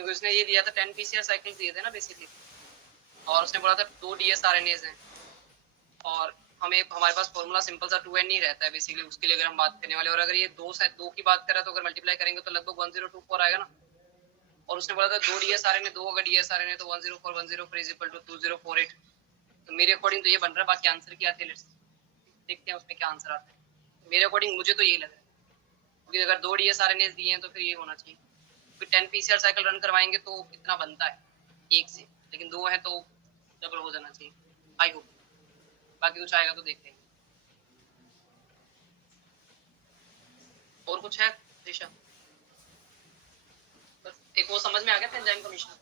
क्योंकि उसने ये दिया था 10 पीसीआर साइकिल्स दिए थे ना बेसिकली, और उसने बोला था 2 डीएसआरएनएज हैं, और हमारे पास फॉर्मूला सिंपल सा 2n नहीं रहता है बेसिकली उसके लिए अगर हम बात करने वाले। और अगर ये 2 की बात करें तो अगर मल्टीप्लाई करेंगे तो लगभग 1024 आएगा ना। और उसने बोला था 2 डीएसआरएनए, 2 अगर डीएसआरएनए तो 104 इज इक्वल टू 2048। तो मेरे अकॉर्डिंग तो ये बन रहा है, बाकी आंसर क्या आते हैं देखते हैं उसमें क्या आंसर आता है। मेरे अकॉर्डिंग मुझे तो यही लग रहा है, क्योंकि अगर 2 डीएसआरएनए दिए हैं तो फिर ये होना चाहिए। फिर 10 पीसीआर साइकिल रन करवाएंगे तो कितना बनता है 1 से, लेकिन 2 है तो डबल हो जाना चाहिए। आई होप, बाकी कुछ आएगा तो देखते हैं। और कुछ है दिशा? बस एक वो समझ में आ गया था एंजाइम कमीशन।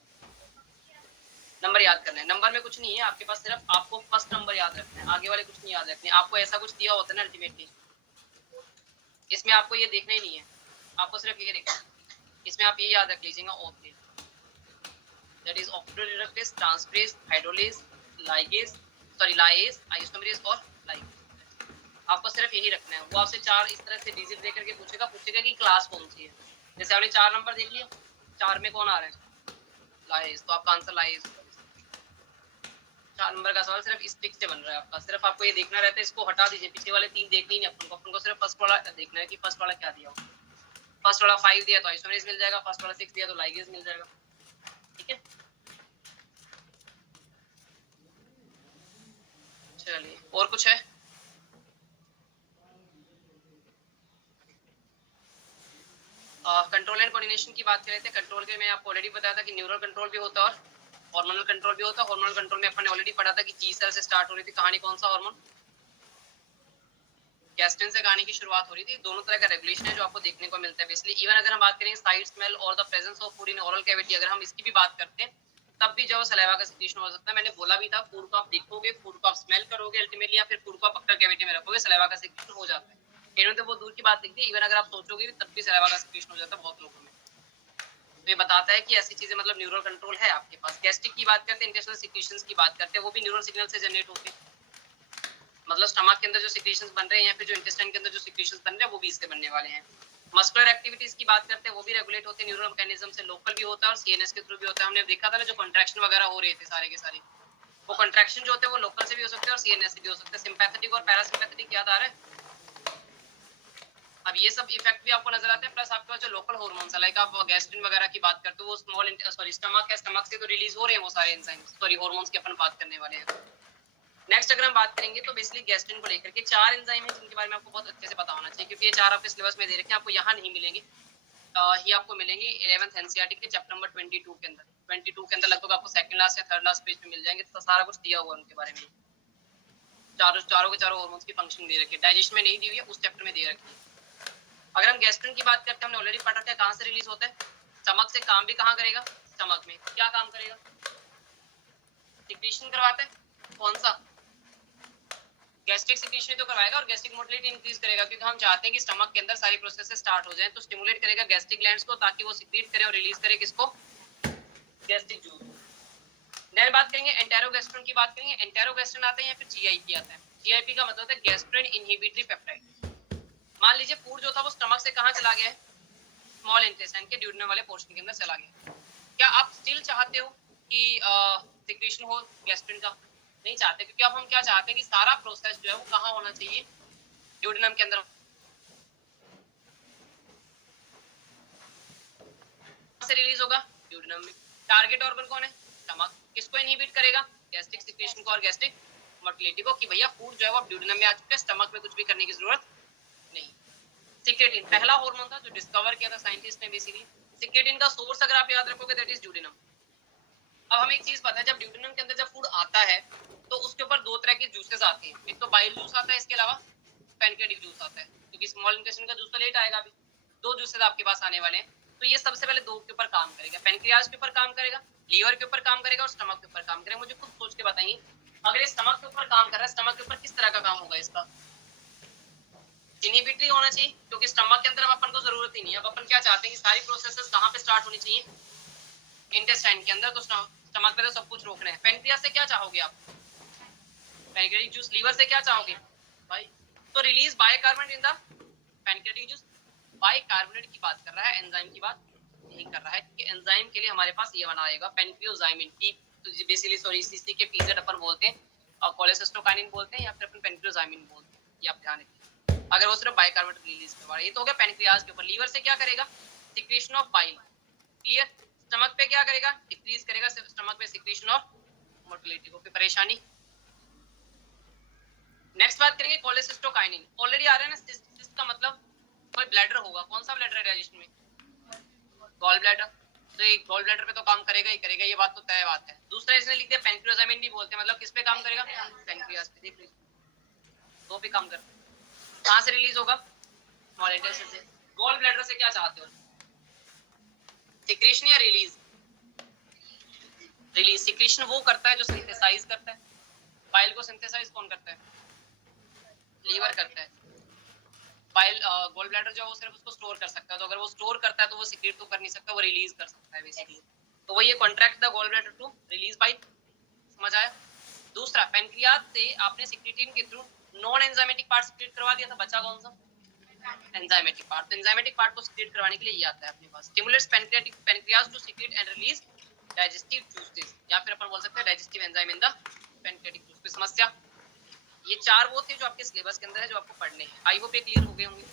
नंबर याद करना है, नंबर में कुछ नहीं है आपके पास, सिर्फ आपको फर्स्ट नंबर याद रखना है, आगे वाले कुछ नहीं याद रखने। आपको ऐसा कुछ दिया होता है ना अल्टीमेटली, इसमें आपको ये देखना ही नहीं है, आपको सिर्फ ये देखना है। इसमें आप ये याद रख लीजिएगा, octane that is oxidoreductase, transferase, hydrolase, ligase, sorry lyase, isomerase और लाइगेज। आपको सिर्फ यही रखना है। वो आपसे 4 इस तरह से डिजिट दे करके पूछेगा कि क्लास कौन सी है। जैसे आपने 4 नंबर देख लिया, 4 में कौन आ रहा है, लाइएज, तो आपका आंसर लाइएज। 4 नंबर का सवाल सिर्फ इस टिक से बन रहा है आपका, सिर्फ आपको ये देखना रहता है। इसको हटा दीजिए, पीछे वाले 3 देखने ही नहीं अपन को सिर्फ फर्स्ट वाला देखना है कि फर्स्ट वाला क्या दिया हो। फर्स्ट वाला 5 दिया तो आइसोमेरेज मिल जाएगा, फर्स्ट वाला 6 दिया तो लाइगेज मिल जाएगा। ठीक है, चलिए और कुछ है? कंट्रोल एंड कोऑर्डिनेशन की बात कर रहे थे। कंट्रोल के मैं आपको ऑलरेडी बताया था कि न्यूरल कंट्रोल भी होता है और हार्मोनल कंट्रोल भी होता है। हार्मोनल कंट्रोल में अपन ने ऑलरेडी पढ़ा था कि जी सेल से स्टार्ट हो रही थी कहानी। कौन सा हार्मोन? गैस्ट्रिन से कहानी की शुरुआत हो रही थी। दोनों तरह का रेगुलेशन है जो आपको देखने को मिलता है बेसिकली। इवन अगर हम बात करेंगे साइड स्मेल और the presence of food in oral cavity, अगर हम इसकी भी बात करते हैं तब भी जो सलाइवा का सिक्रीशन हो सकता है। मैंने बोला भी था, फूड को आप देखोगे, फूड को आप स्मेल करोगे अल्टीमेटली, या फिर फूड को आप अपर कैविटी में रखोगे, सलाइवा का सिक्रीशन हो जाता है। इन्होंने तो बहुत दूर की बात लिख दी, इवन अगर आप सोचोगे तब भी सलाइवा का सिक्रीशन हो जाता है बहुत लोगों में। तो ये बताता है कि ऐसी चीजें मतलब न्यूरल कंट्रोल है आपके पास। गैस्ट्रिक की बात करते हैं, इंटेस्टिनल सिक्रीशंस की बात करते हैं, वो भी न्यूरल सिग्नल से जनरेट होते हैं। मतलब स्टमक के अंदर जो सिक्रीशंस बन रहे हैं या फिर जो इंटेस्टाइन के अंदर जो सिक्रीशंस बन रहे हैं वो भी इससे बनने वाले हैं। मस्कुलर एक्टिविटीज की बात करते हैं, वो भी रेगुलेट होते हैं न्यूरल मैकेनिज्म से। लोकल भी होता है और सीएनएस के थ्रू भी होता है। हमने देखा था ना जो कॉन्ट्रैक्शन वगैरह हो रहे थे सारे के सारे, वो कॉन्ट्रैक्शन जो होते हैं वो लोकल से भी हो सकते हैं और सीएनएस से भी हो सकते हैं। सिंपैथेटिक और पैरासिम्पैथेटिक याद आ रहा है? अब ये सब इफेक्ट भी आपको नजर आते हैं। प्लस आपके पास जो लोकल हार्मोन्स है, लाइक आप गैस्ट्रिन वगैरह की बात करते हो, वो स्मॉल सॉरी स्टमक है, स्टमक से तो रिलीज हो रहे हैं वो सारे एंजाइम्स, सॉरी हार्मोन्स की अपन बात करने वाले हैं। नेक्स्ट अगर हम बात करेंगे तो बेसिकली गैस्ट्रिन को लेकर के 4 एंजाइम हैं जिनके बारे में आपको बहुत अच्छे से पता होना चाहिए, क्योंकि ये 4 आपके सिलेबस में दे रखे हैं, आपको यहाँ नहीं मिलेंगे। ये आपको मिलेंगे 11th एनसीईआरटी के चैप्टर नंबर 22 के अंदर। 22 के अंदर लगभग आपको सेकंड लास्ट या थर्ड लास्ट पेज पे मिल जाएंगे, तो सारा कुछ दिया हुआ है उनके बारे में। चारों के चारों हार्मोन्स की फंक्शन दे रखी है, डाइजेशन में नहीं दी हुई है, उस चैप्टर में दे रखी है। अगर हम गैस्ट्रिन की बात करते हैं, हमने ऑलरेडी पढ़ा था कहाँ से रिलीज होता है, स्टमक से। काम भी कहाँ करेगा? स्टमक में। क्या काम करेगा? सिक्रीशन करवाता है। कौन सा? गैस्ट्रिक सिक्रीशन तो करवाएगा और गैस्ट्रिक मोटिलिटी इंक्रीज करेगा, क्योंकि हम चाहते हैं कि स्टमक के अंदर सारी प्रोसेस स्टार्ट हो जाए। तो स्टिमुलेट करेगा गैस्ट्रिक ग्लैंड्स को ताकि वो सिक्रीट करें और रिलीज करें किसको? Gastric juice. देन बात करेंगे एंटेरोगैस्ट्रिन की बात करेंगे। एंटेरोगैस्ट्रिन आता है या फिर जीआईपी आता है। जीआईपी का मतलब है गैस्ट्रिन इनहिबिटरी पेप्टाइड। मान लीजिए फूड जो था वो स्टमक से कहाँ चला गया है? स्मॉल इंटेस्टाइन के ड्यूडेनम वाले पोर्शन के अंदर चला गया। क्या आप स्टिल चाहते हो कि सिक्रीशन हो गैस्ट्रिन का? नहीं चाहते, क्योंकि अब हम क्या चाहते हैं कि सारा प्रोसेस जो है वो कहाँ होना चाहिए? ड्यूडेनम के अंदर से रिलीज होगा, ड्यूडेनम में। टारगेट ऑर्गन कौन है? स्टमक। किसको इनहिबिट करेगा? गैस्ट्रिक सिक्रीशन को और गैस्ट्रिक मोटिलिटी को, कि भैया फूड जो है वो ड्यूडेनम में आ चुका है, स्टमक में कुछ भी करने की जरूरत नहीं। सिक्रेटिन पहला हार्मोन था जो डिस्कवर किया था साइंटिस्ट ने बेसिकली। सिक्रेटिन का सोर्स अगर आप याद रखोगे दैट इज ड्यूडेनम। अब हमें एक चीज पता है, जब ड्यूडेनम के अंदर जब फूड आता है तो उसके ऊपर 2 तरह के जूसेस आते हैं। एक तो बाइल जूस आता है, इसके अलावा पैनक्रियाटिक जूस आता है, क्योंकि स्मॉल इंटेस्टाइन का जूस तो लेट आएगा अभी। 2 जूसेस आपके पास आने वाले हैं। तो ये सबसे पहले 2 के ऊपर काम करेगा, पैनक्रियाज के ऊपर काम करेगा, लीवर के ऊपर काम करेगा और स्टमक के ऊपर काम करेगा। मुझे खुद सोच के बताइए, अगर ये स्टमक के ऊपर काम कर रहा है, स्टमक के ऊपर किस तरह का काम होगा इसका? इनहिबिटरी होना चाहिए, क्योंकि स्टमक के अंदर अब अपन को जरूरत ही नहीं है। अब अपन क्या चाहते हैं कि सारी प्रोसेसेस कहाँ पे स्टार्ट होनी चाहिए? इंटेस्टाइन के अंदर। तो स्टमक पे तो सब कुछ रोकना है। पैनक्रियाज से क्या चाहोगे आप? Pancreatic juice. लीवर से क्या चाहोगे भाई? तो release bicarbonate in the pancreatic juice. Bicarbonate की बात कर रहा है, एंजाइम की बात नहीं कर रहा है, कि एंजाइम के लिए हमारे पास ये बना आएगा पेनक्लियोजाइमिन की, बेसिकली सॉरी सीसी के पीजेड अपन बोलते हैं और कोलेसिस्टोकाइनिन बोलते हैं या फिर अपन पेनक्लियोजाइमिन बोलते हैं, ये आप ध्यान रखिए अगर वो सिर्फ बाइकार्बोनेट रिलीज करवा रहा है। ये तो हो गया पेनक्रियाज के ऊपर। लीवर से क्या करेगा, secretion of bile, clear. Stomach पे क्या करेगा, डिक्रीज करेगा स्टमक पे सिक्रीशन ऑफ मोटिलिटी को, परेशानी। नेक्स्ट बात करेंगे कोलेसिस्टोकाइनिन, ऑलरेडी आ रहा है ना, सिस्ट का मतलब कोई ब्लैडर होगा, कौन सा ब्लैडर है डाइजेशन में, गॉल ब्लैडर, तो एक गॉल ब्लैडर पे तो काम करेगा ही करेगा, ये बात तो तय बात है। दूसरा इसने लिख दिया पेनक्रियोजाइमिन भी बोलते हैं, मतलब किस पे काम करेगा, पेनक्रियाज पे, देख लीजिए तो भी काम करता है। कहां से रिलीज होगा, स्मॉल इंटेस्टाइन से। गॉल ब्लैडर से क्या चाहते हो, सिक्रीशन या रिलीज, रिलीज। सिक्रीशन वो करता है जो सिंथेसाइज करता है, बाइल को सिंथेसाइज कौन करता है, लीवर करता है। बाइल गॉल ब्लैडर जो है वो सिर्फ उसको स्टोर कर सकता है, तो अगर वो स्टोर करता है तो वो सिक्रेट तो कर नहीं सकता, वो रिलीज कर सकता है बेसिकली। तो वो ये contract the gall bladder to release bile, समझ आया। दूसरा पेनक्रियाज से आपने सिक्रेटिन के through non enzymatic part secrete करवा दिया था, बचा कौन सा, एंजाइमेटिक पार्ट। तो एंजाइमेटिक पार्ट को सिक्रेट करवाने के लिए ये आता है अपने पास, stimulates pancreas to secrete and release digestive juices, या फिर अपन बोल सकते हैं digestive enzyme in the pancreatic juice. कोई समस्या, ये चार वो थे जो आपके सिलेबस के अंदर है, जो आपको पढ़ने हैं, आई होप ये क्लियर हो गए होंगे।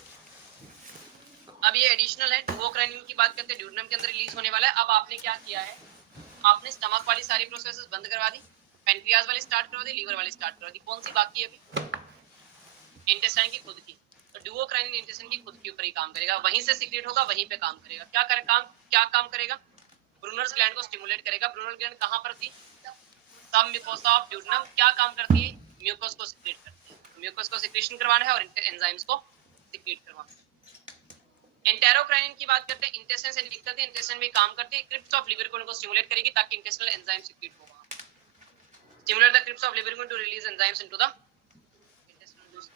अब ये एडिशनल है, डुओक्राइनिन की बात करते हैं, ड्यूडेनम के अंदर रिलीज होने वाला है। अब आपने क्या किया है, आपने स्टमक वाली सारी प्रोसेसेस बंद करवा दी, पेनक्रियाज वाली स्टार्ट करवा दी, लीवर वाली स्टार्ट करवा दी, कौन सी बाकी है अभी, इंटेस्टाइन की खुद की। तो डुओक्राइनिन इंटेस्टाइन की खुद के ऊपर ही काम करेगा, वहीं से सीक्रेट होगा, वहीं पे काम करेगा। क्या काम करेगा, ब्रूनर्स ग्लैंड को स्टिमुलेट करेगा। ब्रूनर ग्लैंड कहां पर थी, सब म्यूकोसा ऑफ ड्यूडेनम, क्या काम करती है, म्यूकोस को सिक्रेट करती है। म्यूकोस को सिक्रेशन करवाना है और एंजाइम्स को सिक्रेट करवाना है। एंटेरोक्राइनिन की बात करते हैं, इंटेस्टाइन से निकलती है, इंटेस्टाइन में काम करती है, क्रिप्स ऑफ लिवर को स्टिमुलेट करेगी ताकि इंटेस्टाइनल एंजाइम सिक्रेट होगा। Stimulate the crypts of liver to release enzymes into the intestinal juice.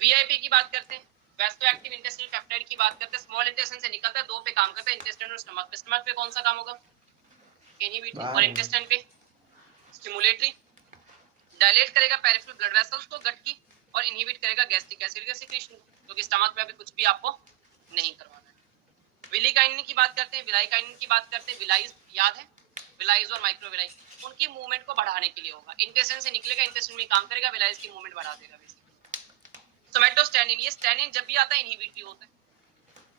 VIP की बात करते हैं, वैस्कोएक्टिव इंटेस्टाइनल पेप्टाइड की बात करते हैं, स्मॉल इंटेस्टाइन से निकलता है, दो पे काम करता है, इंटेस्टाइन और स्टमक पे। स्टमक पे कौन सा काम होगा, इनहिबिटरी, और इंटेस्टाइन पे स्टिमुलेटरी, डायलेट करेगा पेरिफेरल ब्लड वेसल्स को गट की, और इनहिबिट करेगा गैस्ट्रिक एसिड का सिक्रेशन, क्योंकि स्टमक में अभी कुछ भी आपको नहीं करवाना है। विलिकाइनिन की बात करते हैं, विलाइकाइनिन की बात करते हैं, विलाइज याद है, विलाइज और माइक्रोविलाइज, उनकी मूवमेंट को बढ़ाने के लिए होगा। इंटेस्टाइन से निकलेगा, इंटेस्टाइन में काम करेगा, विलाइज की मूवमेंट बढ़ा देगा बेसिकली। सोमेटोस्टैनिन, ये स्टैनिन जब भी आता है इनहिबिटरी होता है,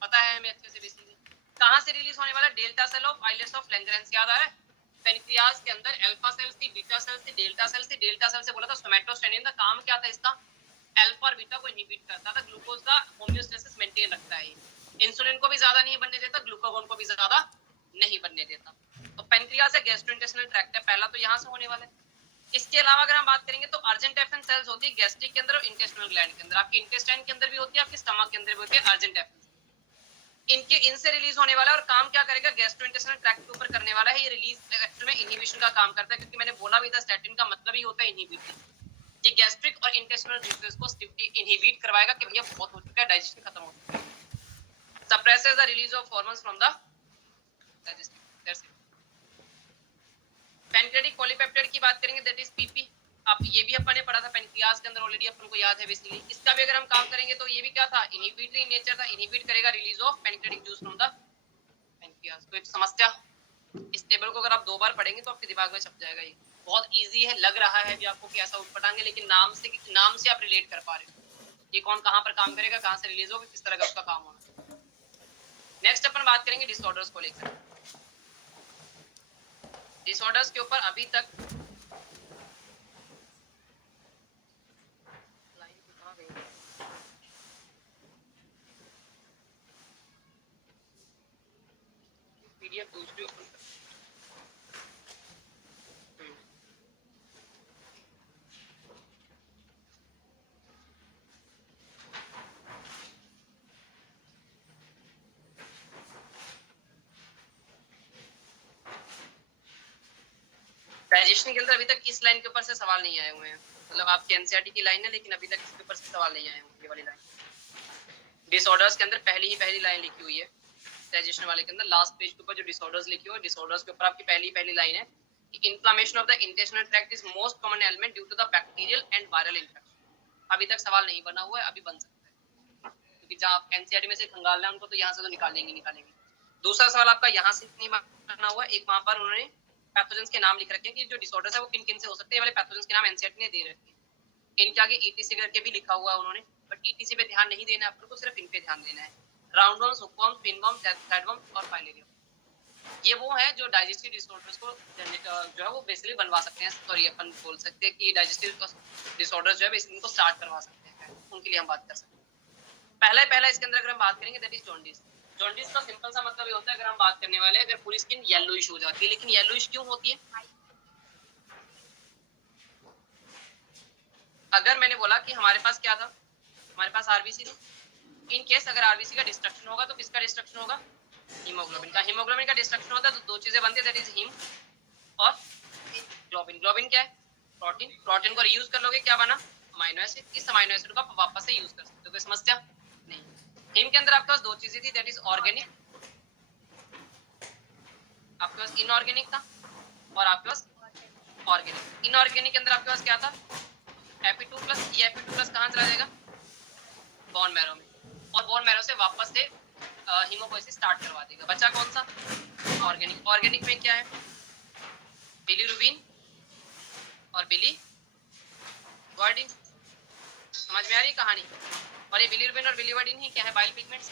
पता है हमें अच्छे से बेसिकली। कहां से रिलीज होने वाला, delta cell of islets of Langerhans, याद आ रहा है, पेनक्रियाज के अंदर अल्फा सेल थी, बीटा सेल थी, डेल्टा सेल थी। डेल्टा सेल से बोला था सोमेटोस्टैनिन का काम क्या था, इसका अल्फा और बीटा को इनहिबिट करता था, ग्लूकोज का होमियोस्टेसिस मेंटेन रखता है, इंसुलिन को भी ज्यादा नहीं बनने देता, ग्लूकागोन को भी ज्यादा नहीं बनने देता। तो पेनक्रियाज है गैस्ट्रोइंटेस्टिनल ट्रैक्ट है, पहला तो यहां से होने वाला है। इसके अलावा अगर हम बात करेंगे तो अर्जेंटेफिन सेल्स होती है गैस्ट्रिक के अंदर और इंटेस्टिनल ग्लैंड के अंदर, आपके इंटेस्टाइन के अंदर भी होती है, आपके स्टमक के अंदर भी होती है अर्जेंटेफिन। इनसे रिलीज होने वाला है, और काम क्या करेगा, गैस्ट्रोइंटेस्टिनल ट्रैक्ट के ऊपर करने वाला है। ये रिलीज एक्चुअल में इनहिबिशन का काम करता है, क्योंकि मैंने बोला भी था स्टैटिन का मतलब ही होता है इनहिबिट। ये गैस्ट्रिक और इंटेस्टिनल जूसेस को इनहिबिट करवाएगा कि भैया बहुत हो चुका है, डाइजेशन खत्म हो चुका है। Suppresses the release of hormones from the digestive, that's it. Pancreatic polypeptide की बात करेंगे, दैट इज पीपी। अब ये भी अपन ने पढ़ा था पेनक्रियाज के अंदर, ऑलरेडी अपन को याद है बेसिकली। इसका भी अगर हम काम करेंगे तो ये भी क्या था, इनहिबिटरी नेचर था, इनहिबिट करेगा release of pancreatic juice from the pancreas. कोई समस्या, इस टेबल को अगर आप 2 बार पढ़ेंगे तो आपके दिमाग में छप जाएगा। ये बहुत इजी है, लग रहा है भी आपको कि ऐसा उठपटांगे, लेकिन नाम से आप रिलेट कर पा रहे हो ये कौन कहां पर काम करेगा, कहां से रिलीज होगा, किस तरह का उसका काम होना। नेक्स्ट अपन बात करेंगे डिसऑर्डर्स को लेकर। डिसऑर्डर्स के ऊपर अभी तक पीडीएफ दूसरी ओपन कर। डाइजेशन के अंदर अभी तक इस लाइन के ऊपर से सवाल नहीं आए हुए हैं, मतलब आपकी एनसीईआरटी की लाइन है, लेकिन अभी तक इसके ऊपर से सवाल नहीं आए हुए। ये वाली लाइन डिसऑर्डर्स के अंदर पहली लाइन लिखी हुई है, डाइजेशन वाले के अंदर लास्ट पेज के ऊपर जो डिसऑर्डर्स लिखी हुई है, डिसऑर्डर्स के ऊपर आपकी पहली लाइन है कि inflammation of the intestinal tract is most common element due to the bacterial and viral infection. अभी तक सवाल नहीं बना हुआ है, अभी बन सकता है, क्योंकि जब आप एनसीईआरटी में से खंगाल रहे हैं उनको, तो यहाँ से तो निकालेंगे। दूसरा सवाल आपका यहाँ से नहीं बना हुआ, एक वहां पर उन्होंने पैथोजेंस के नाम लिख रखे हैं कि जो डिसऑर्डर्स है वो किन किन से हो सकते हैं, वाले पैथोजेंस के नाम एनसीईआरटी ने दे रखे हैं। इनके आगे ईटीसी करके भी लिखा हुआ है उन्होंने, बट ईटीसी पे ध्यान नहीं देना है आपको, सिर्फ इन पे ध्यान देना है। राउंड वर्म्स, हुकवर्म्स, पिनवर्म्स, थ्रेडवर्म्स और फाइलेरियम, ये वो है जो डाइजेस्टिव डिसऑर्डर्स को जो है वो बेसिकली बनवा सकते हैं, सॉरी अपन बोल सकते हैं कि डाइजेस्टिव डिसऑर्डर्स जो है बेसिकली इनको स्टार्ट करवा सकते हैं, उनके लिए हम बात कर सकते हैं। पहला इसके अंदर अगर हम बात करेंगे दैट इज जॉन्डिस। जॉन्डिस का सिंपल सा मतलब ये होता है, अगर हम बात करने वाले अगर पूरी स्किन येलोइश हो जाती है, लेकिन येलोइश क्यों होती है? अगर मैंने बोला कि हमारे पास क्या था, हमारे पास आरबीसी थी, इन केस अगर आरबीसी का डिस्ट्रक्शन होगा तो किसका डिस्ट्रक्शन होगा? हीमोग्लोबिन का। हीमोग्लोबिन का डिस्ट्रक्शन होता है तो दो चीजें बनती है, दैट इज हीम और ग्लोबिन। ग्लोबिन क्या है? प्रोटीन। प्रोटीन को रीयूज कर लोगे, क्या बना? Amino acid. इस अमाइनो एसिड को आप वापस से यूज कर सकते हो, कोई समस्या नहीं। हीम के अंदर आपके पास दो चीजें थी, दैट इज ऑर्गेनिक, आपके पास इनऑर्गेनिक था और आपके पास ऑर्गेनिक। इनऑर्गेनिक के अंदर आपके पास क्या था? Fe2 plus. ये Fe2 प्लस कहाँ चला जाएगा? बोन मैरो में, और बोन मैरो से वापस से हीमोपोएसिस स्टार्ट करवा देगा। बचा कौन सा? ऑर्गेनिक। ऑर्गेनिक में क्या है? बिलीरुबिन और बिलीवर्डिन। समझ में आ रही कहानी? और ये बिलीरुबिन और बिलीवर्डिन ही क्या है? Bile pigments.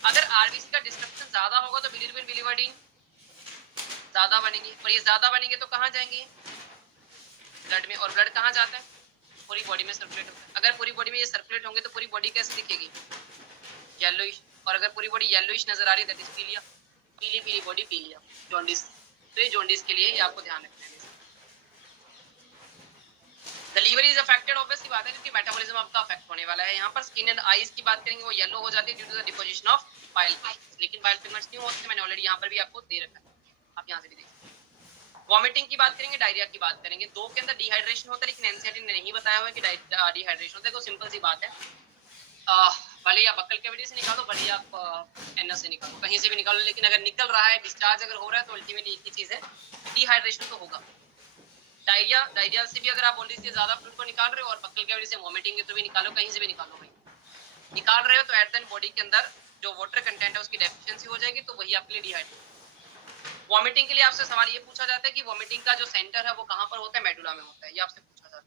अगर आरबीसी का डिस्ट्रक्शन ज्यादा होगा तो बिलीरुबिन बिलीवर्डिन ज्यादा बनेंगे, और ये ज्यादा बनेंगे तो कहाँ जाएंगे? ब्लड में। और ब्लड कहाँ जाता है? पूरी बॉडी में सर्कुलेट होता है। अगर पूरी बॉडी में ये सर्कुलेट होंगे तो पूरी बॉडी कैसे दिखेगी? येलोइश। और अगर पूरी बॉडी येलोइश नजर आ रही है दैट इज पीलिया। पीली पीली बॉडी पीलिया, जॉन्डिस। तो ये जॉन्डिस के लिए आपको ध्यान रखना है। The liver is affected, obviously बात है, क्योंकि मेटाबॉलिज्म आपका अफेक्ट होने वाला है। यहाँ पर स्किन एंड आईज की बात करेंगे, वो येलो हो जाती है due to the deposition of bile pigments. लेकिन बाइल पिगमेंट्स क्यों होते हैं मैंने ऑलरेडी यहाँ पर भी आपको दे रखा है, आप यहाँ से भी देख सकते हैं। वॉमिटिंग की बात करेंगे, डायरिया की बात करेंगे। दो के अंदर डिहाइड्रेशन होता है, लेकिन एनसीईआरटी ने नहीं बताया हुआ है कि डिहाइड्रेशन होता है। तो सिंपल सी बात है, भले ही आप बक्कल कैविटी से निकालो, भले ही आप एनएस से निकालो, कहीं से भी निकालो, लेकिन अगर निकल रहा है, डिस्चार्ज अगर हो रहा है, तो अल्टीमेटली एक ही चीज है, डिहाइड्रेशन तो होगा। डायरिया से भी अगर आप बोल दीजिए ज्यादा फ्लूइड को निकाल रहे हो, और बक्कल कैविटी से वॉमिटिंग तो भी निकालो, कहीं से भी निकालो भाई, निकाल रहे हो तो एट देन बॉडी के अंदर जो वाटर कंटेंट है उसकी डेफिशिएंसी हो जाएगी, तो वही आपके लिए डिहाइड्रेशन। वॉमिटिंग के लिए आपसे सवाल ये पूछा जाता है कि वॉमिटिंग का जो सेंटर है वो कहाँ पर होता है? मेडुला में होता है, ये आपसे पूछा जाता है।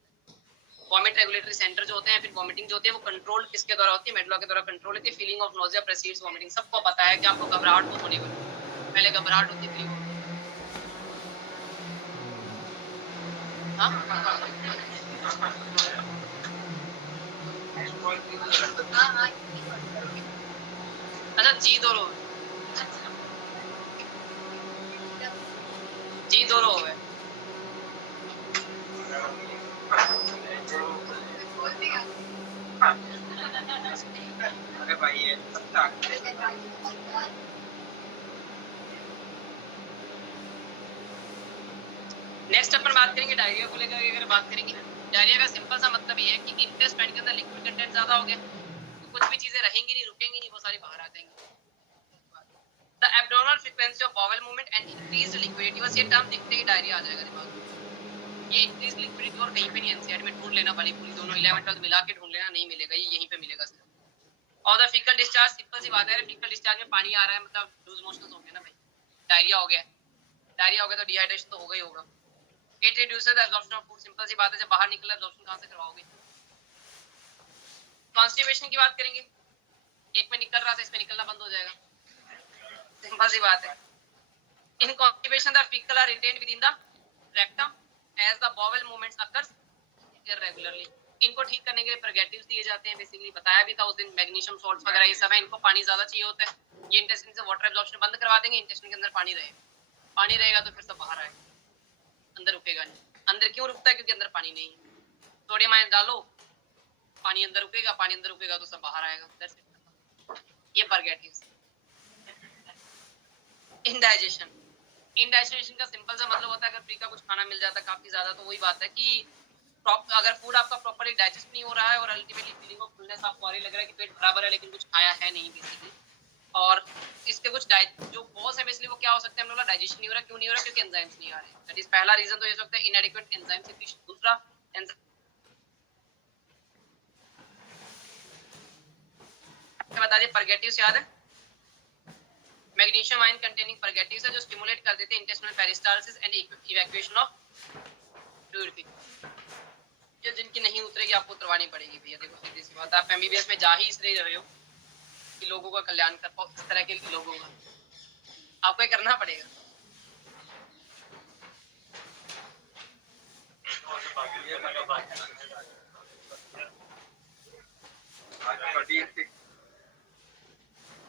वॉमिट रेगुलेटरी सेंटर जो होते हैं, फिर वॉमिटिंग जो होती है वो कंट्रोल किसके द्वारा होती है? मेडुला के द्वारा कंट्रोल होती है। Feeling of nausea precedes vomiting. सबको पता है कि आपको घबराहट तो होने वाली, पहले घबराहट होती थी। हाँ, अच्छा जी दो रो, जी दो रो है। अरे भाई ये नेक्स्ट अपन बात करेंगे डायरिया को लेकर। अगर बात करेंगे डायरिया का सिंपल सा मतलब ये है कि इंटेस्टाइन के अंदर लिक्विड कंटेंट ज्यादा हो गया, तो कुछ भी चीजें रहेंगी नहीं, रुकेंगी नहीं, वो सारी बाहर आ जाएंगी। The abdominal frequency of bowel movement and increased liquidity, बस ये टर्म दिखते ही डायरिया आ जाएगा दिमाग में। ये इंक्रीज लिक्विडिटी और कहीं पे नहीं, एनसीईआरटी में ढूंढ लेना, वाली पूरी दोनों 11 12 मिला के ढूंढ लेना, नहीं मिलेगा, ये यहीं पे मिलेगा सिर्फ। और द फीकल डिस्चार्ज, सिंपल सी बात है, फीकल डिस्चार्ज में पानी आ रहा है मतलब लूज मोशंस हो गए ना भाई, डायरिया हो गया। डायरिया हो गया तो डिहाइड्रेशन तो होगा ही होगा। It reduces the absorption of food, simple सी बात है, जब बाहर निकला एब्जॉर्प्शन कहां से करवाओगे? कॉन्स्टिपेशन की बात करेंगे, एक में निकल रहा था इसमें निकलना बंद हो जाएगा, सिंपल सी बात है। In constipation the faecal are retained within the rectum as the bowel movements occurs irregularly. इनको ठीक करने के लिए प्रोगेटिव्स दिए जाते हैं, बेसिकली बताया भी था उस दिन, मैग्नीशियम सॉल्ट्स वगैरह ये सब है। इनको पानी ज्यादा चाहिए होता है, ये इंटेस्टाइन से वाटर एब्जॉर्प्शन बंद करवा देंगे, इंटेस्टाइन के अंदर पानी रहेगा, पानी रहेगा तो फिर सब बाहर आएगा, अंदर रुकेगा नहीं। अंदर क्यों रुकता है? क्योंकि अंदर पानी नहीं है। सोडियम आयन डालो, पानी अंदर रुकेगा, पानी अंदर रुकेगा तो सब बाहर आएगा, दैट्स इट। ये परगेटिव्स। इंडाइजेशन, इंडाइजेशन का सिंपल सा मतलब होता है अगर फ्री का कुछ खाना मिल जाता है काफी ज्यादा, तो वही बात है कि अगर फूड आपका प्रॉपर्ली डाइजेस्ट नहीं हो रहा है और अल्टीमेटली फीलिंग ऑफ फुलनेस आपको आ रही, लग रहा है कि पेट बराबर है लेकिन कुछ खाया है नहीं बेसिकली, और इसके कुछ जो कॉज है बेसिकली वो क्या हो सकता है? हमने बोला डाइजेशन नहीं हो रहा, क्यों नहीं हो रहा? क्योंकि एंजाइम्स नहीं आ रहे, दैट इज पहला रीजन तो ये हो सकता है, इनएडिक्वेट एंजाइम सिक्रीशन। दूसरा बता दिए, परगेटिव्स याद है, मैग्नीशियम आयन कंटेनिंग परगेटिव्स है जो स्टिमुलेट कर देते हैं intestinal peristalsis and evacuation of fluid. जो जिनकी नहीं उतरेगी आपको उतरवानी पड़ेगी भैया। देखो सीधी सी बात, आप एमबीबीएस में जा ही इसलिए रहे हो कि लोगों का कल्याण कर पाओ, इस तरह के लोगों का आपको करना पड़ेगा।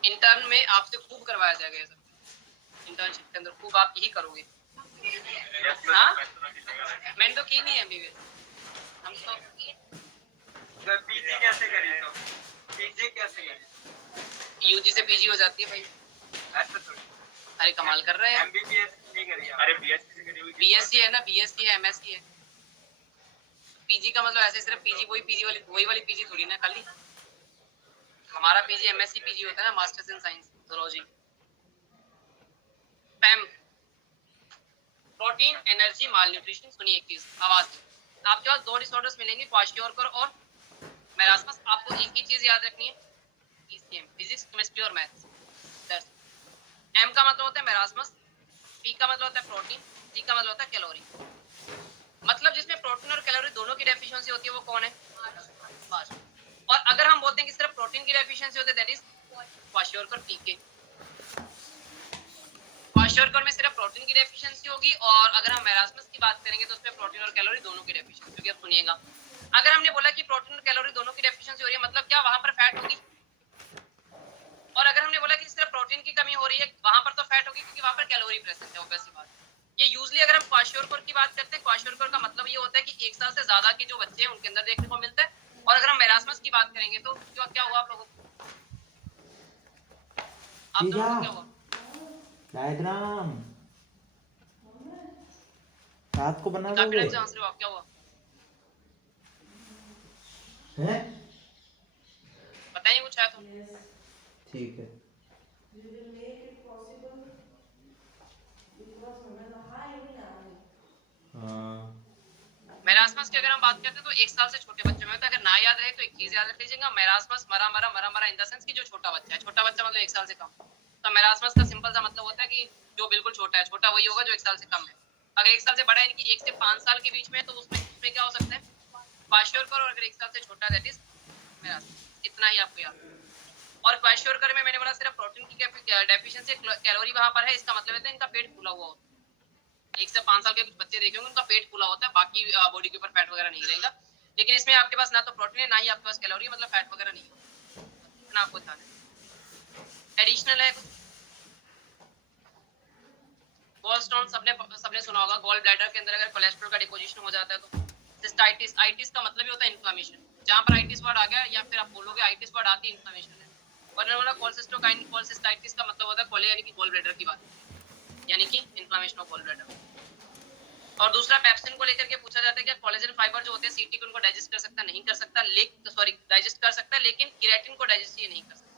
इंटर्न में आपसे खूब करवाया जाएगा ये सब, इंटर्नशिप के अंदर खूब आप यही करोगे। हाँ मैंने तो की नहीं है एमबीबीएस, हम तो पीजी कैसे करी? तो पीजी कैसे करी? यूजी से पीजी हो जाती है भाई। ऐसा थोड़ी। अरे कमाल कर रहे हैं। एमबीबीएस नहीं करी? अरे बीएससी से करी हुई। बीएससी है ना, बीएससी है, एमएससी है। पीजी का मतलब ऐसे सिर्फ पीजी वही वाली पीजी थोड़ी ना खाली। हमारा पीजी एमएससी पीजी होता है ना, masters in science zoology. पैम protein energy mall nutrition. सुनिए एक चीज आवाज, आपके पास दो डिसऑर्डर्स मिलेंगे, क्वाशियोरकर और मेरास्मस। आपको एक ही चीज याद रखनी है, ईसीएम फिजिक्स केमिस्ट्री और मैथ्स। एम का मतलब होता है मेरास्मस, पी का मतलब होता है प्रोटीन, सी का मतलब होता है कैलोरी। मतलब जिसमें प्रोटीन और कैलोरी दोनों की डेफिशिएंसी होती है वो कौन है? मार्स। और अगर हम बोलते हैं कि सिर्फ प्रोटीन की डेफिशिएंसी होती है दैट इज क्वाशियोरकर पीके। क्वाशियोरकर में सिर्फ प्रोटीन की डेफिशिएंसी होगी, और अगर हम मेरास्मस की बात करेंगे तो उसमें प्रोटीन और कैलोरी दोनों की डेफिशिएंसी होगी। अब सुनिएगा, अगर हमने बोला कि प्रोटीन और कैलोरी दोनों की डेफिशिएंसी हो रही है, मतलब क्या वहां पर फैट होगी। और अगर हमने बोला कि सिर्फ प्रोटीन की कमी हो रही है, वहां पर तो फैट होगी क्योंकि वहां पर कैलोरी प्रेजेंट है, ऑब्वियस सी बात। ये यूजली अगर हम क्वाशियोरकर की बात करते हैं, क्वाशियोरकर का मतलब ये होता है कि 1 साल से ज्यादा के जो बच्चे हैं उनके अंदर देखने को मिलता है। और अगर हम मेरास्मस की बात करेंगे तो क्या हुआ आप लोगों को? आप दोनों को क्या हुआ? डायग्राम रात को बना काफी दोगे? टाइम से हंस रहे हो आप, क्या हुआ? हैं? बताइए कुछ है तो। ठीक है। हाँ मेरास्मस की अगर हम बात करते हैं तो 1 साल से छोटे बच्चे में होता है। अगर ना याद रहे तो एक चीज याद रख लीजिएगा, मेरास्मस मरा मरा इन द सेंस की जो छोटा बच्चा है, छोटा बच्चा मतलब 1 साल से कम। तो मेरास्मस का सिंपल सा मतलब होता है कि जो बिल्कुल छोटा है, छोटा वही होगा जो 1 साल से कम है। अगर 1 साल से बड़ा है यानी कि 1 से 5 साल के बीच में है तो उसमें क्या हो सकता है? क्वाशियोरकर। और अगर 1 साल से छोटा दैट इज मेरास्मस। इतना ही आपको याद। और क्वाशियोरकर में मैंने बोला सिर्फ प्रोटीन की डेफिशिएंसी, कैलोरी वहां पर है, इसका मतलब है इनका पेट फूला हुआ होता है। 1 से 5 साल के कुछ बच्चे देखे होंगे उनका पेट फूला होता है, बाकी बॉडी के ऊपर फैट वगैरह नहीं रहेगा। लेकिन इसमें आपके पास ना तो प्रोटीन है ना ही आपके पास कैलोरी, मतलब फैट वगैरह नहीं होगा। इतना आपको ध्यान है। एडिशनल है गॉल स्टोन, सबने सुना होगा। गॉल ब्लैडर के अंदर अगर कोलेस्ट्रॉल का डिपोजिशन हो जाता है तो सिस्टाइटिस। आइटिस का मतलब ही होता है इन्फ्लेमेशन। जहां पर आइटिस वर्ड आ गया या फिर आप बोलोगे आइटिस वर्ड आती है इन्फ्लेमेशन है। और वाला कोलसिस्टोकाइन, कोलसिस्टाइटिस का मतलब होता है कोले यानी कि गॉल ब्लैडर की बात, यानी कि इन्फ्लेमेशन ऑफ गॉल ब्लैडर। और दूसरा पेप्सिन को लेकर के पूछा जाता है कि कोलेजन फाइबर जो होते हैं सीटी को उनको डाइजेस्ट कर सकता नहीं कर सकता, डाइजेस्ट कर सकता है लेकिन केराटिन को डाइजेस्ट ये नहीं कर सकता।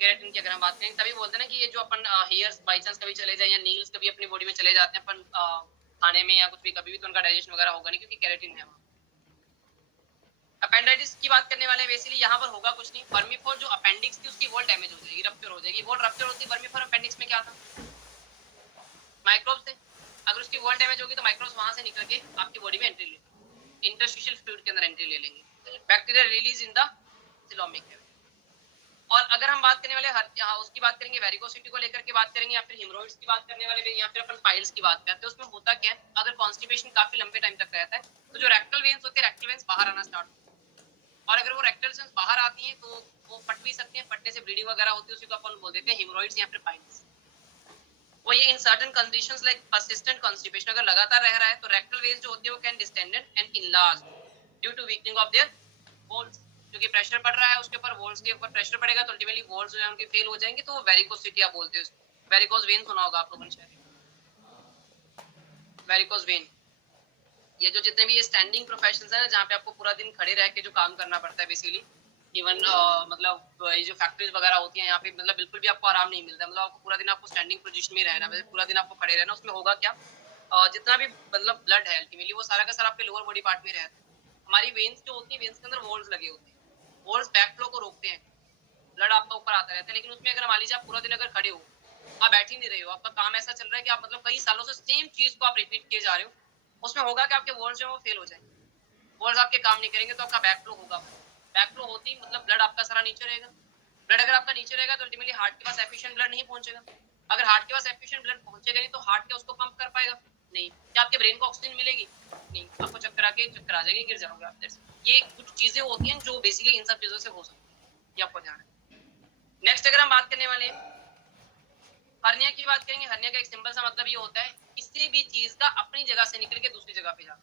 केराटिन की अगर हम बात करें तभी बोलते हैं ना कि ये जो अपन हेयर्स बाई चांस कभी चले जाए या नील्स कभी अपनी बॉडी में चले जाते हैं अपन खाने में या कुछ भी, कभी भी तो उनका डाइजेशन वगैरह होगा नहीं क्योंकि केराटिन है वहाँ। अपेंडाइटिस की बात करने वाले बेसिकली यहाँ पर होगा कुछ नहीं। वर्मीफोर जो अपेंडिक्स थी उसकी वॉल डैमेज हो जाएगी, रप्चर हो जाएगी। वॉल रप्चर होती है वर्मीफोर अपेंडिक्स में क्या था? माइक्रोब से। अगर उसकी वॉल डैमेज होगी तो माइक्रोब्स वहां से निकल के आपकी बॉडी में एंट्री लेंगे, इंटरस्टिशियल फ्लूइड के अंदर एंट्री ले लेंगे। Bacteria release in the coelomic cavity. और अगर हम बात करने वाले उसकी बात करेंगे वेरिकोसिटी को लेकर के बात करेंगे, या फिर हिमोरॉइड्स की बात करने वाले या फिर अपन पाइल्स की बात करते हैं, उसमें होता क्या है? अगर कॉन्स्टिपेशन काफी लंबे टाइम तक रहता है तो जो रेक्टल वेन्स होते हैं, रेक्टल वेन्स बाहर आना स्टार्ट होते हैं। और अगर वो रेक्टल वेन्स बाहर आती हैं तो वो फट भी सकती हैं, फटने से ब्लीडिंग वगैरह होती है, उसी को अपन बोल देते हैं हिमोरॉइड्स या फिर पाइल्स। वो ये in certain conditions like persistent constipation अगर लगातार रह रहा है तो रेक्टल वेन्स जो होती है वो can distended and enlarge due to weakening of their walls. क्योंकि प्रेशर पड़ रहा है उसके ऊपर, वॉल्स के ऊपर प्रेशर पड़ेगा तो अल्टीमेटली वॉल्स जो है उनकी फेल हो जाएंगी, तो वो वेरिकोसिटी आप बोलते हैं उसको। वेरिकोज वेन सुना होगा आप लोगों ने शायद। वेरिकोज वेन ये जो जितने भी ये स्टैंडिंग प्रोफेशंस है जहाँ पे आपको पूरा दिन खड़े रह के जो काम करना पड़ता है बेसिकली, इवन मतलब ये जो फैक्ट्रीज वगैरह होती हैं यहाँ पे मतलब बिल्कुल भी आपको आराम नहीं मिलता है। मतलब आपको पूरा दिन आपको स्टैंडिंग पोजीशन में रहना है, पूरा दिन आपको खड़े रहना। उसमें होगा क्या, जितना भी मतलब ब्लड है अल्टीमेटली वो सारा का सारा आपके लोअर बॉडी पार्ट में रहता है। हमारी वेन्स जो होती है, वेन्स के अंदर वॉल्स लगे होते हैं, वॉल्स बैक फ्लो को रोकते हैं। ब्लड आपका ऊपर आता रहता है, लेकिन उसमें अगर मान लीजिए आप पूरा दिन अगर खड़े हो, आप बैठ ही नहीं रहे हो, आपका काम ऐसा चल रहा है कि आप मतलब कई सालों से सेम चीज को आप रिपीट किए जा रहे हो, उसमें होगा कि आपके वर्ड्स जो है वो फेल हो जाएंगे, वर्ड्स आपके काम नहीं करेंगे, तो आपका बैक फ्लो होगा। बैक फ्लो होती ही मतलब ब्लड आपका सारा नीचे रहेगा। ब्लड अगर आपका नीचे रहेगा तो अल्टीमेटली हार्ट के पास एफिशिएंट ब्लड नहीं पहुंचेगा। अगर हार्ट के पास एफिशिएंट ब्लड पहुंचेगा नहीं तो हार्ट क्या उसको पंप कर पाएगा? नहीं। क्या आपके ब्रेन को ऑक्सीजन मिलेगी? नहीं। आपको चक्कर आ जाएगी, गिर जाओगे आप। ये कुछ चीजें होती हैं जो बेसिकली इन सब चीजों से हो सकती है, ये आपको ध्यान है। नेक्स्ट अगर हम बात करने वाले हैं हर्निया की बात करेंगे। हर्निया का एक सिंपल सा मतलब ये होता है किसी भी चीज का अपनी जगह से निकल के दूसरी जगह पे जाना।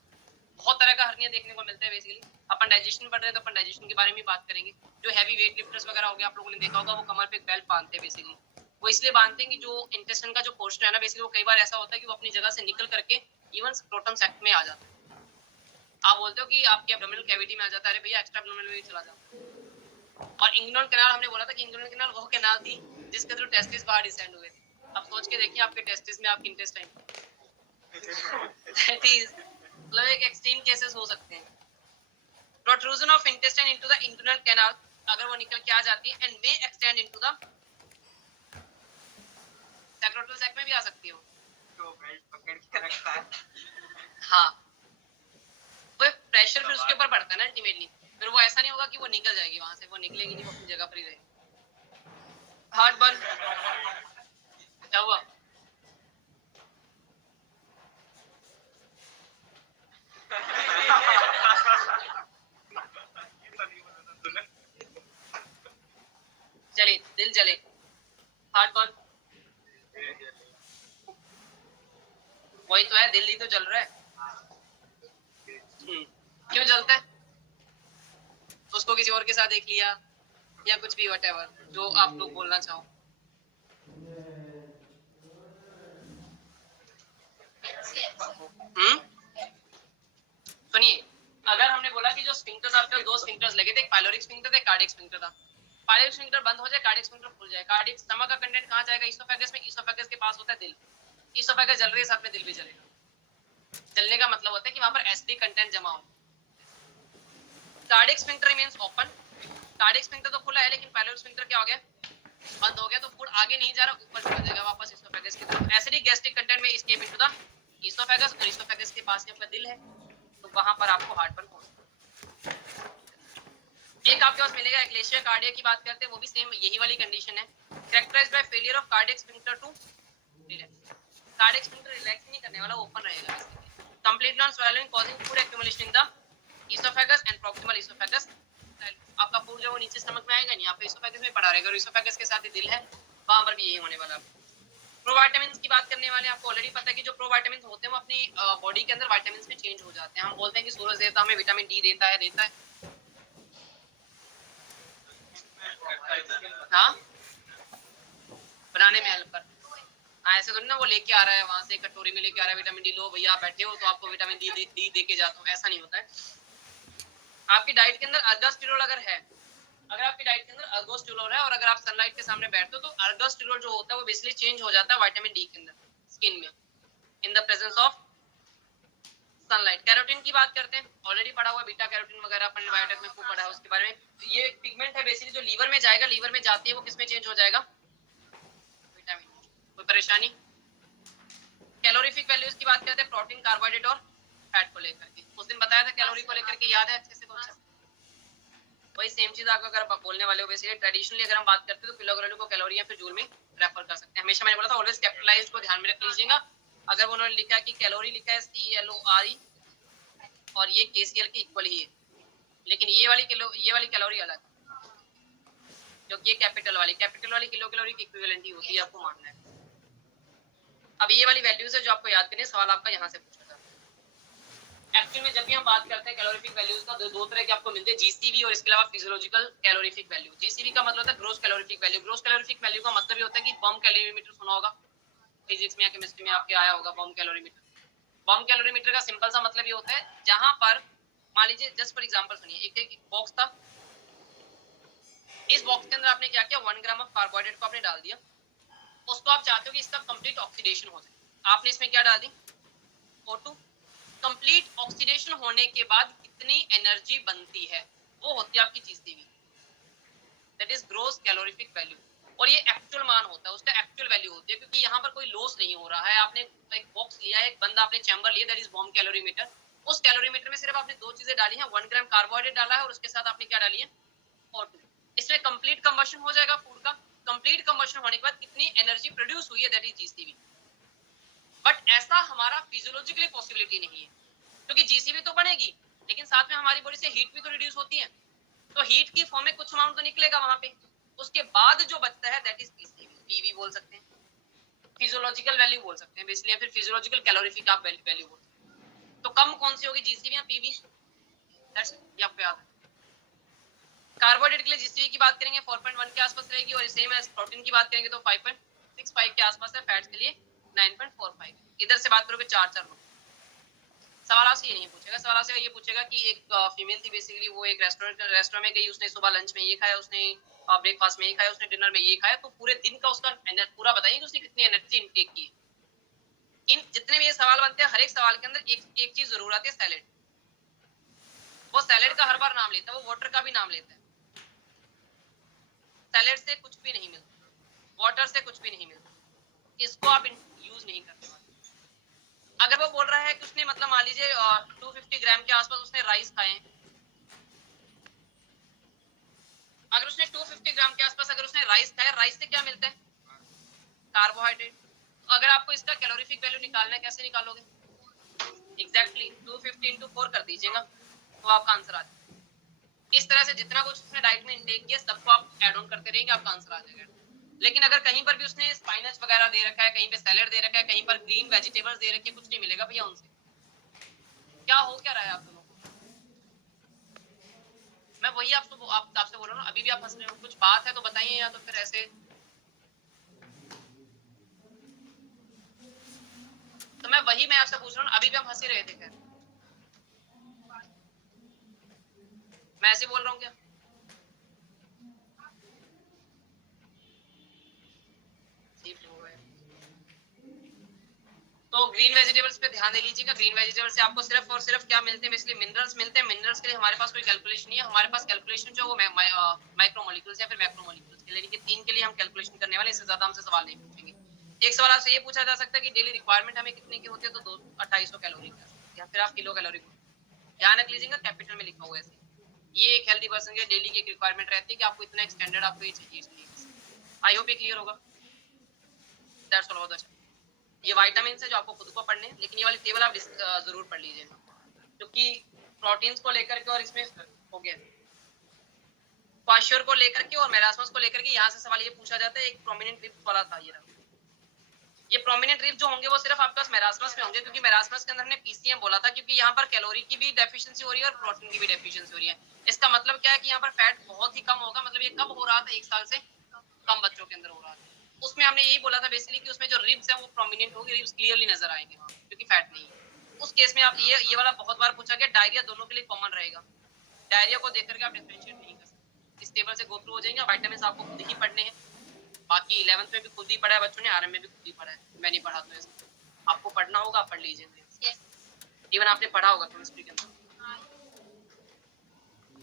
बहुत तरह का हर्निया देखने को मिलता है। बेसिकली अपन डाइजेशन पढ़ रहे हैं तो अपन डाइजेशन के बारे में बात करेंगे। जो हैवी वेट लिफ्टर्स वगैरह हो गए, आप लोगों ने देखा होगा, वो कमर पे एक बेल्ट बांधते हैं। बेसिकली वो इसलिए बांधते हैं कि जो इंटेस्टाइन का जो पोर्शन है ना, बेसिकली वो कई बार ऐसा होता है कि वो अपनी जगह से निकल करके इवन स्क्रोटम सैक में आ जाता है। आप बोलते हो कि आपके एब्डोमिनल कैविटी में आ जाता है, अरे भैया एक्स्ट्रा एब्डोमिनल में भी चला जाता है। और इंग्युइनल कैनाल, हमने बोला था कि इंग्युइनल कैनाल वो कैनाल थी जिसके थ्रू टेस्टिस बाहर डिसेंड हुए थे। अब सोच के देखिए आपके टेस्टिस में आपके इंटेस्टाइन दैट इज मतलब एक एक्सट्रीम केसेस हो सकते हैं। Protrusion of intestine into the internal canal, अगर वो निकल के आ जाती है and may extend into the scrotal sac में भी आ सकती है। तो बेल्ट पकड़ के रखता है। हाँ, वो प्रेशर फिर उसके ऊपर पड़ता है ना अल्टीमेटली। फिर वो ऐसा नहीं होगा कि वो निकल जाएगी वहां से, वो निकलेगी नहीं, वो अपनी जगह पर ही रहेगी। हार्ट बर्न क्या हुआ? चलिए, दिल जले, हार्ट बर्न, वही तो है, दिल ही तो जल रहा है। क्यों जलता है? उसको किसी और के साथ देख लिया या कुछ भी, व्हाटएवर जो आप लोग बोलना चाहो। सुनिए, अगर हमने बोला कि जो स्फिंक्टर्स आपके दो स्फिंक्टर्स लगे थे, एक पाइलोरिक स्फिंक्टर था, एक कार्डियक स्फिंक्टर था। पाइलोरिक स्फिंक्टर बंद हो जाए, कार्डियक स्फिंक्टर खुल जाए। कार्डियक स्टमक का कंटेंट कहां जाएगा? इसोफेगस में। इसोफेगस के पास होता है दिल। इसोफेगस जल रही है, साथ में दिल भी जलेगा। जलने का मतलब होता है कि वहां पर एसिडिक कंटेंट जमा हो। Cardiac sphincter remains open. Cardiac sphincter तो खुला है, लेकिन पाइलोरिक स्फिंक्टर क्या हो गया? बंद हो गया। तो फूड आगे नहीं जा रहा, ऊपर चला जाएगा वापस इसोफेगस की तरफ। एसिडिक गैस्ट्रिक कंटेंट में एस्केप इनटू द इसोफेगस, और इसोफेगस के पास आपका दिल है, तो वहां पर आपको हार्ट बर्न हो सकता है। एक आपके पास मिलेगा एक्लेशिया कार्डिया की बात करते हैं, वो भी सेम यही वाली कंडीशन है। Characterized by failure of cardiac sphincter to relax. Cardiac sphincter relax नहीं करने वाला, ओपन रहेगा। Complete non swelling causing food accumulation in the esophagus and proximal esophagus. आपका फूड जो वो नीचे स्टमक में आएगा नहीं, आपका इसोफेगस में पड़ा रहेगा, और इसोफेगस के साथ ही दिल है, वहां पर भी यही होने वाला। प्रोविटामिन्स की बात करने वाले, आपको ऑलरेडी पता है कि जो प्रोविटामिन्स होते हैं वो अपनी बॉडी के अंदर विटामिन्स में चेंज हो जाते हैं। हम बोलते हैं कि सूरज देवता हमें विटामिन डी देता है। हाँ, बनाने में हेल्प कर। हाँ, ऐसे थोड़ी ना वो लेके आ रहा है वहां से कटोरी में लेके आ रहा है विटामिन डी, लो भैया बैठे हो तो आपको विटामिन डी दे के जाता हूँ, ऐसा नहीं होता है। आपकी डाइट के अंदर अर्गोस्टिरोल अगर है, अगर आपकी डाइट के अंदर अर्गोस्टिरोल है और अगर आप सनलाइट के सामने बैठते हो तो अर्गोस्टिरोल जो होता है वो बेसिकली चेंज हो जाता है विटामिन डी के अंदर स्किन में, in the presence of sunlight. Carotene की बात करते हैं, ऑलरेडी पढ़ा हुआ बीटा कैरोटीन वगैरह अपन बायोटेक में खूब पढ़ा है उसके बारे में। ये एक पिगमेंट है बेसिकली जो लीवर में जाएगा, लीवर में जाती है वो किसमें चेंज हो जाएगा? विटामिन। कोई परेशानी? कैलोरीफिक वैल्यूज की बात करते हैं, प्रोटीन, कार्बोहाइड्रेट और फैट को लेकर के। उस दिन बताया था कैलोरी को लेकर के, याद है अच्छे से? कौन सा? वही सेम चीज आपको अगर बोलने वाले हो। बेसिकली ट्रेडिशनली अगर हम बात करते हैं तो किलोकैलोरी को कैलोरी या फिर जूल में रेफर कर सकते हैं। हमेशा मैंने बोला था ऑलवेज कैपिटलाइज्ड को ध्यान में रख लीजिएगा। अगर उन्होंने लिखा है कि कैलोरी लिखा है CLORE और ये KCl के इक्वल ही है, लेकिन ये वाली कैलोरी अलग, क्योंकि ये कैपिटल वाली किलो कैलोरी की इक्विवेलेंट ही होती है, आपको मानना है। अब ये वाली वैल्यूज है जो आपको याद करनी है, सवाल आपका यहाँ से पूछा जाता है। एक्चुअली में जब भी हम बात करते हैं कैलोरीफिक वैल्यूज का, दो तरह के आपको मिलते हैं, GCV और इसके अलावा फिजियोलॉजिकल कैलोरीफिक वैल्यू। GCV का मतलब होता है gross calorific value. Gross calorific value का मतलब ये होता है कि बम कैलोरीमीटर सुना होगा, फिजिक्स में या केमिस्ट्री में आपके आया होगा बम कैलोरीमीटर। बम कैलोरीमीटर का सिंपल सा मतलब ये होता है, जहां पर मान लीजिए जस्ट फॉर एग्जांपल सुनिए, एक बॉक्स था, इस बॉक्स के अंदर आपने क्या किया, 1 ग्राम ऑफ कार्बोहाइड्रेट को आपने डाल दिया। उसको आप चाहते हो कि इसका कंप्लीट ऑक्सीडेशन हो जाए, आपने इसमें क्या डाल दी? O2। कंप्लीट ऑक्सीडेशन होने के बाद कितनी एनर्जी बनती है, वो होती है आपकी GCV। That is gross calorific value, और ये एक्चुअल मान होता है, उसका एक्चुअल वैल्यू होती है, क्योंकि यहाँ पर कोई लॉस नहीं हो रहा है। आपने एक बॉक्स लिया है, एक बंद आपने चैम्बर लिया, दैट इज बॉम कैलोरीमीटर, उस कैलोरीमीटर में सिर्फ आपने दो चीजें डाली हैं, 1 ग्राम कार्बोहाइड्रेट डाला है और उसके साथ आपने क्या डाली है, O2। इसमें कंप्लीट कंबशन हो जाएगा फूड का। कंप्लीट कंबशन होने के बाद कितनी एनर्जी प्रोड्यूस हुई है, दैट इज जीसीबी। बट ऐसा हमारा फिजियोलॉजिकली पॉसिबिलिटी नहीं है, क्योंकि जीसीबी तो बनेगी लेकिन साथ में हमारी बॉडी से हीट भी तो रिड्यूस होती है, तो हीट की फॉर्म में कुछ अमाउंट तो निकलेगा वहां पे, उसके बाद जो बचता है दैट इज पीसीबी, पीवी बोल सकते हैं, फिजियोलॉजिकल वैल्यू बोल सकते हैं बेसिकली, या फिर फिजियोलॉजिकल कैलोरीफिक आप वैल्यू बोल सकते हैं। तो कम कौन सी होगी, जीसीबी या पीवी, दैट्स ये आपको याद है। कार्बोहाइड्रेट के लिए जीसीबी की बात करेंगे 4.1 के आसपास रहेगी, और सेम एज प्रोटीन की बात करेंगे तो 5.65 के आसपास है, फैट्स के लिए 9.45। इधर से बात करोगे 4 सवाल आपसे ये नहीं पूछेगा, सवाल आपसे ये पूछेगा कि एक फीमेल थी बेसिकली, वो एक रेस्टोरेंट में गई, उसने सुबह लंच में ये खाया, उसने ब्रेकफास्ट में ये खाया, उसने डिनर में ये खाया, तो पूरे दिन का उसका पूरा बताइए कि उसने कितनी एनर्जी इनटेक की। इन जितने भी ये सवाल बनते हैं, हर एक सवाल के अंदर एक चीज जरूर आती है, सैलेड। वो सैलेड का हर बार नाम लेता है, वो वाटर का भी नाम लेता है। सैलेड से कुछ भी नहीं मिलता, वाटर से कुछ भी नहीं मिलता, इसको आप यूज नहीं करते। अगर वो बोल रहा है कि उसने मतलब मान लीजिए 250 ग्राम के आसपास उसने राइस खाए, अगर उसने 250 ग्राम के आसपास अगर उसने राइस खाया, राइस से क्या मिलता है, कार्बोहाइड्रेट। अगर आपको इसका कैलोरीफिक वैल्यू निकालना है, कैसे निकालोगे, एग्जैक्टली 250 into 4 कर दीजिएगा, तो आपका आंसर आ जाएगा। इस तरह से जितना कुछ उसने डाइट में इंटेक किया सबको आप ऐड ऑन करते रहेंगे, आपका आंसर आ जाएगा। लेकिन अगर कहीं पर भी उसने स्पाइनच वगैरह दे रखा है, कहीं पे सैलेड दे रखा है, कहीं पर ग्रीन वेजिटेबल्स दे रखे, कुछ नहीं मिलेगा भैया उनसे। क्या हो क्या रहा है आप दोनों को, मैं वही आपसे बोल रहा हूँ, अभी भी आप फंस रहे हो, कुछ बात है तो बताइए, या तो फिर ऐसे। तो मैं आपसे पूछ रहा हूँ, अभी भी आप हंस ही रहे थे, खैर मैं ऐसे बोल रहा हूँ क्या, तो ग्रीन वेजिटेबल्स पे ध्यान दे लीजिएगा। ग्रीन वेजिटेबल्स से आपको सिर्फ और सिर्फ क्या मिलते हैं, बेसिकली मिनरल्स मिलते हैं। मिनरल्स के लिए हमारे पास कोई कैलकुलेशन नहीं है, हमारे पास कैलकुलेशन जो वो माइक्रोमोलिक्यूल्स या फिर मैक्रोमोलिक्यूल्स के लिए, लेकिन 3 के लिए हम कैलकुलेशन करने वाले, इससे ज्यादा हमसे सवाल नहीं पूछेंगे। एक सवाल आपसे ये पूछा जा सकता है कि डेली रिक्वायरमेंट हमें कितने की होती है, तो 2800 कैलोरी का, या फिर आप किलो कैलोरी को ध्यान रख लीजिएगा, कैपिटल में लिखा हुआ है। ये एक हेल्दी पर्सन के डेली की रिक्वायरमेंट रहती है कि आपको इतना एक्सटेंडेड आपको ये चाहिए। आई होप ये क्लियर होगा। That's all about the chapter. ये विटामिन है जो आपको खुद को पढ़ने हैं, लेकिन ये वाली टेबल आप जरूर पढ़ लीजिए, क्योंकि प्रोटीन्स को लेकर के और इसमें हो गया क्वाशियोर को लेकर के और मेरास्मस को लेकर के, यहाँ से सवाल ये पूछा जाता है। एक प्रोमिनेंट रिप वाला था ये प्रोमिनेंट रिप जो होंगे वो सिर्फ आपके पास मेरास्मस में होंगे, क्योंकि मेरास्मस के अंदर हमने पीसीएम बोला था, क्योंकि यहाँ पर कैलोरी की भी डेफिशिएंसी हो रही है और प्रोटीन की भी डेफिशिएंसी हो रही है। इसका मतलब क्या है कि यहाँ पर फैट बहुत ही कम होगा, मतलब ये कब हो रहा था, 1 साल से कम बच्चों के अंदर हो रहा था। उसमें हमने यही बोला था बेसिकली कि उसमें जो रिब्स है वो प्रोमिनेंट होगी, रिब्स क्लियरली नजर आएंगे क्योंकि फैट नहीं है। उस केस में आप ये वाला बहुत बार पूछा गया, डायरिया दोनों के लिए कॉमन रहेगा। डायरिया को देख करके आप डिफरेंशिएट नहीं कर सकते। इस टेबल से गो थ्रू हो जाएंगे। विटामिन आपको खुद ही पढ़ने हैं, बाकी 11th में भी खुद ही पढ़ा है बच्चों ने, आरएम में भी खुद ही पढ़ा है, मैं नहीं पढ़ाता हूँ। आपको पढ़ना होगा, आप पढ़ लीजिए। इवन आपने पढ़ा होगा केमिस्ट्री के अंदर।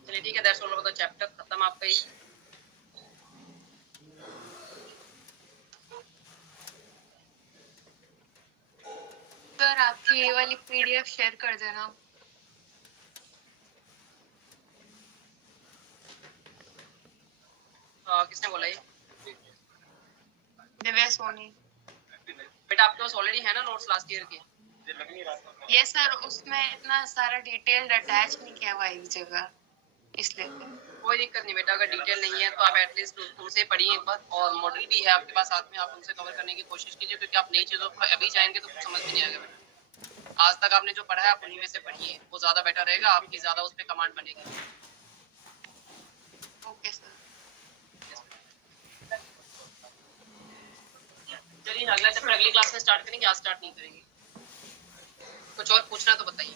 चलिए ठीक है, that's all about the chapter, खत्म आपका ही। सर आपकी ये वाली पीडीएफ शेयर कर देना। किसने बोला ये? दिव्या सोनी। बेटा आपके पास ऑलरेडी है ना नोट्स लास्ट ईयर के? ये सर उसमें इतना सारा डिटेल अटैच नहीं किया हुआ एक जगह, इसलिए। कोई दिक्कत नहीं बेटा, अगर डिटेल नहीं है तो आप एटलीस्ट उनसे पढ़िए एक बार, और मॉडल भी है आपके पास साथ में, आप उनसे कवर करने की कोशिश कीजिए, क्योंकि आप नई चीजों को अभी जाएंगे तो कुछ समझ में नहीं आएगा बेटा। आज तक आपने जो पढ़ा है आप उन्हीं में से पढ़िए, वो ज्यादा बेटर रहेगा, आपकी ज्यादा उस पर कमांड बनेगी। Okay sir. चलिए अगला चैप्टर अगली क्लास में स्टार्ट करेंगे, आज स्टार्ट नहीं करेंगे। कुछ और पूछना तो बताइए।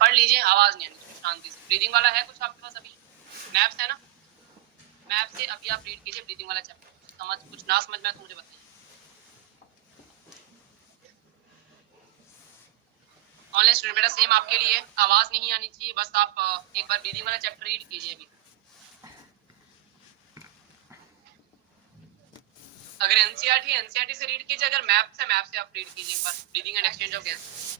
पढ़ लीजिए, आवाज नहीं आनी, शांति से। ब्रीदिंग वाला है कुछ आपके पास अभी? मैप्स है ना, मैप से अभी आप रीड कीजिए ब्रीदिंग वाला चैप्टर। समझ कुछ ना समझ में तो मुझे बताइए। ऑनलाइन स्टूडेंट बेटा सेम आपके लिए आवाज नहीं आनी चाहिए, बस आप एक बार ब्रीदिंग वाला चैप्टर रीड कीजिए अभी। अगर एनसीईआरटी से रीड कीजिए, अगर मैप से आप रीड कीजिए एक बार breathing and exchange of gas.